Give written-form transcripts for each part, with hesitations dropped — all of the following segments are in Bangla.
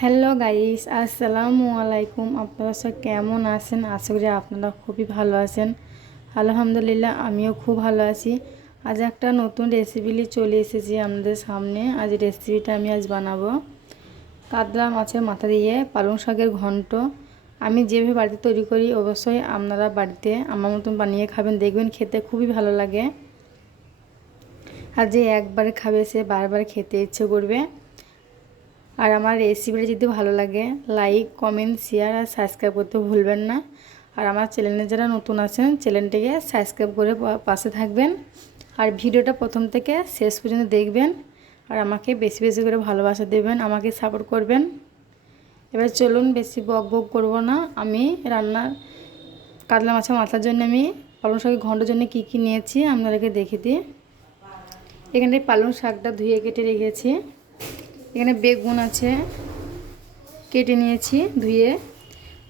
হ্যালো গাইস, আসসালামু আলাইকুম। আপনারা সব কেমন আছেন? আশা করি আপনারা খুবই ভালো আছেন। আলহামদুলিল্লাহ, আমিও খুব ভালো আছি। আজ একটা নতুন রেসিপি নিয়ে চলে এসেছি আপনাদের সামনে। আজ রেসিপিটা আমি বানাবো কাতলা মাছের মাথা দিয়ে পালং শাকের ঘন্ট। আমি যেভাবে বাড়িতে তৈরি করি, অবশ্যই আপনারা বাড়িতে আমার মতন বানিয়ে খাবেন, দেখবেন খেতে খুবই ভালো লাগে। আর যে একবার খাবে সে বারবার খেতে ইচ্ছে করবে। আর আমার রেসিপিটা যদি ভালো লাগে, লাইক, কমেন্ট, শেয়ার আর সাবস্ক্রাইব করতে ভুলবেন না। আর আমার চ্যানেলে যারা নতুন আছেন, চ্যানেলটিকে সাবস্ক্রাইব করে পাশে থাকবেন। আর ভিডিওটা প্রথম থেকে শেষ পর্যন্ত দেখবেন। আর আমাকে বেশি বেশি করে ভালোবাসা দেবেন, আমাকে সাপোর্ট করবেন। এবার চলুন, বেশি বক বক করবো না। আমি রান্নার কাতলা মাছের মাথার জন্য আমি পালং শাকের ঘন্টার জন্য কি কি নিয়েছি আপনাদেরকে দেখে দিই। এখানে পালং শাকটা ধুয়ে কেটে রেখেছি। এখানে বেগুন আছে, কেটে নিয়েছি ধুয়ে।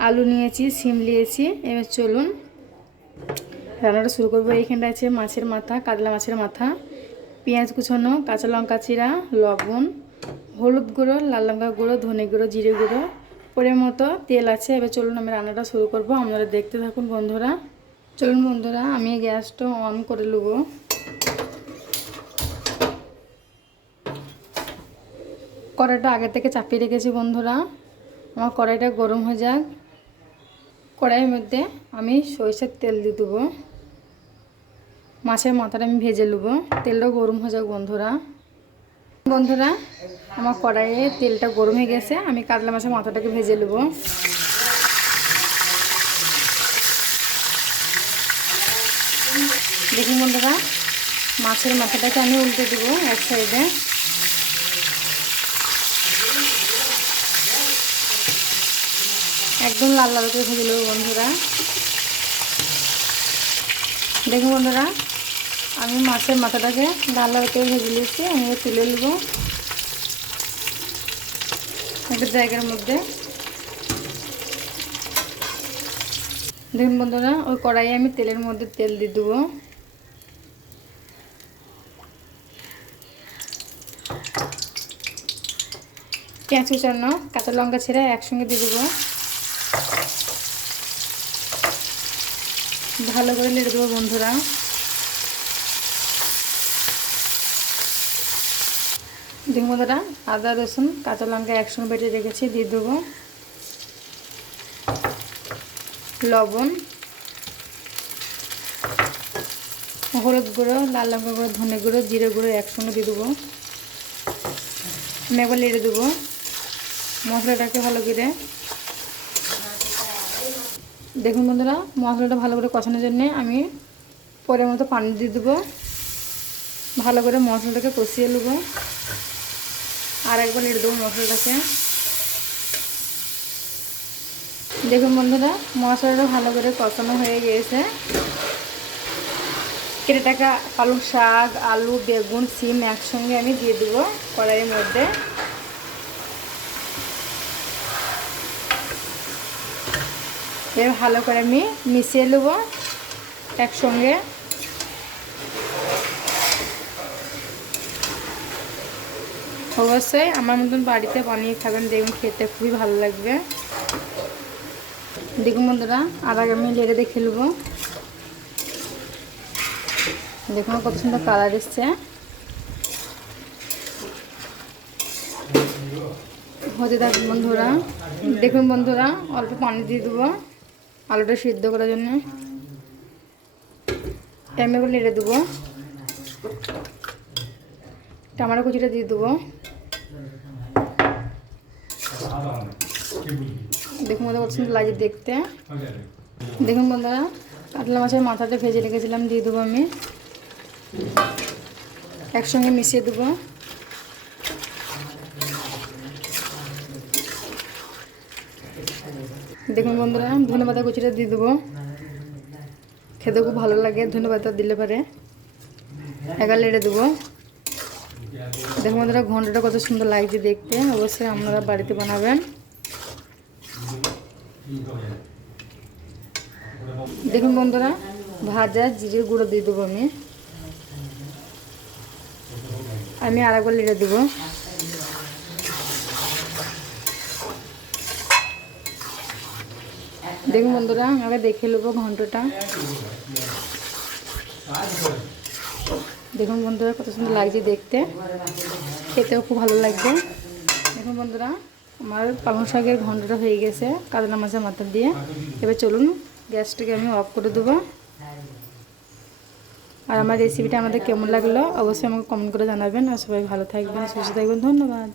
আলু নিয়েছি, সিম নিয়েছি। এবার চলুন রান্নাটা শুরু করবো। এইখানটা আছে মাছের মাথা, কাতলা মাছের মাথা, পেঁয়াজ কুচানো, কাঁচা লঙ্কা চিরা, লবণ, হলুদ গুঁড়ো, লাল লঙ্কা গুঁড়ো, ধনে গুঁড়ো, জিরে গুঁড়ো, পরিমাণ মতো তেল আছে। এবার চলুন আমি রান্নাটা শুরু করব। আপনারা দেখতে থাকুন বন্ধুরা। চলুন বন্ধুরা, আমি গ্যাসটা অন করে নেব। কড়াইটা আগে থেকে চাপিয়ে রেখেছি বন্ধুরা। আমার কড়াইটা গরম হয়ে যাক। কড়াইয়ের মধ্যে আমি সরিষার তেল দিয়ে দেবো। মাছের মাথাটা আমি ভেজে নেবো। তেলটা গরম হয়ে যাক বন্ধুরা। বন্ধুরা, আমার কড়াইয়ে তেলটা গরম হয়ে গেছে। আমি কাতলা মাছের মাথাটাকে ভেজে নেবো। দেখুন বন্ধুরা, মাছের মাথাটাকে আমি উল্টে দেবো এক সাইডে। একদম লাল লাল করে ভেজে নেবো বন্ধুরা। দেখুন বন্ধুরা, আমি মাছের মাথাটাকে লাল লাল করে ভেজে নিয়েছি। আমি তুলে নেবো একটা জায়গার মধ্যে। দেখুন বন্ধুরা, ওই কড়াইয়ে আমি তেলের মধ্যে তেল দিয়ে দেবো। পেঁয়াজ কুচানো, কাঁচা লঙ্কা ছেড়ে একসঙ্গে দিয়ে দেবো। ভালো করে নেড়ে দেবো বন্ধুরা। দেখুন বন্ধুরা, আদা রসুন কাঁচা লঙ্কা একসঙ্গে বেটে রেখেছি, দিয়ে দেবো। লবণ, হলুদ গুঁড়ো, লাল লঙ্কা গুঁড়ো, ধনে গুঁড়ো, জিরে গুঁড়ো একসঙ্গে দিয়ে দেবো। আমি একবার নেড়ে দেবো মশলাটাকে ভালো করে। দেখুন বন্ধুরা, মশলাটা ভালো করে কষানোর জন্য আমি পরের মতো পানি দিয়ে দেবো। ভালো করে মশলাটাকে কষিয়ে নেবো। আর একবার নেড়ে দেবো মশলাটাকে। দেখুন বন্ধুরা, মশলাটা ভালো করে কষানো হয়ে গিয়েছে। কেটে টাকা পালং শাক, আলু, বেগুন, সিম একসঙ্গে আমি দিয়ে দেবো কড়াইয়ের মধ্যে। এবার ভালো করে আমি মিশিয়ে নেবো একসঙ্গে। অবশ্যই আমার মতন বাড়িতে বানিয়ে খাবেন, দেখুন খেতে খুবই ভালো লাগবে। দেখুন বন্ধুরা, আর আগে আমি লেড়ে দেখে নেবো। দেখুন কত সুন্দর কালার এসছে। হতে থাক বন্ধুরা। দেখুন বন্ধুরা, অল্প পানি দিয়ে দেবো আলুটা সিদ্ধ করার জন্য। আমি এবার নেড়ে দেবো। টমেটো কুচিটা দিয়ে দেবো। দেখুন বন্ধুরা, কত সুন্দর লাগে দেখতে। দেখুন বন্ধুরা, কাতলা মাছের মাথাটা ভেজে রেখেছিলাম, দিয়ে দেবো আমি। একসঙ্গে মিশিয়ে দেবো। দেখুন বন্ধুরা, ধনেপাতা কুচিটা দিয়ে দেবো। খেতে খুব ভালো লাগে ধনেপাতা দিলে পারে। একা লেড়ে দেবো। দেখুন বন্ধুরা, ঘন্টটা কত সুন্দর লাগছে দেখতে। অবশ্যই আপনারা বাড়িতে বানাবেন। দেখুন বন্ধুরা, ভাজা জিরের গুঁড়ো দিয়ে দেবো আমি আর একবার লেড়ে দেবো। দেখুন বন্ধুরা, আগে দেখে নেবো ঘন্টটা। দেখুন বন্ধুরা কত সুন্দর লাগছে দেখতে, খেতেও খুব ভালো লাগবে। দেখুন বন্ধুরা, আমার পালং শাকের ঘন্টটা হয়ে গেছে কাতলা মাছের মাথা দিয়ে। এবার চলুন গ্যাসটাকে আমি অফ করে দেবো। আর আমার রেসিপিটা আমাদের কেমন লাগলো অবশ্যই আমাকে কমেন্ট করে জানাবেন। আর সবাই ভালো থাকবেন, সুস্থ থাকবেন। ধন্যবাদ।